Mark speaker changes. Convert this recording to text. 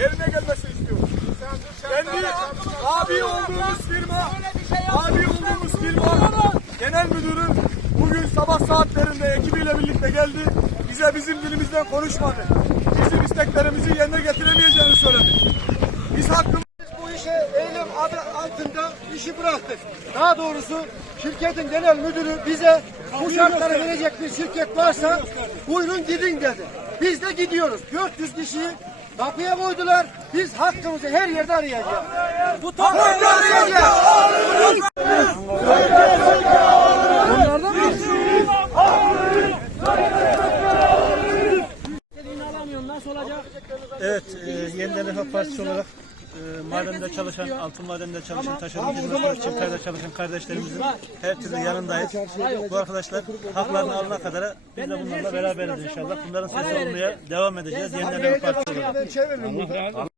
Speaker 1: yerine gelmesini istiyoruz. Kendi abi olduğumuz firma, abi olduğumuz firma genel müdürü bugün sabah saatlerinde ekibiyle birlikte geldi. Bize bizim dilimizden konuşmadı. Bizim isteklerimizi
Speaker 2: işi bıraktık. Daha doğrusu şirketin genel müdürü bize bu şartları verecek bir şirket varsa buyurun gidin dedi. Biz de gidiyoruz. 400 kişiyi kapıya koydular. Biz hakkımızı her yerde arayacağız. Bu toprakta arayacağız.
Speaker 3: Evet, e, Yeniden Refah Partisi olarak madende çalışan, altın madende çalışan, taşeron çimkayda çalışan kardeşlerimizin her türlü yanındayız. Bu arkadaşlar haklarını alana kadar biz de bunlarla beraberiz inşallah. Bunların sesi olmaya devam edeceğiz. Yeniden Refah Partisi olarak.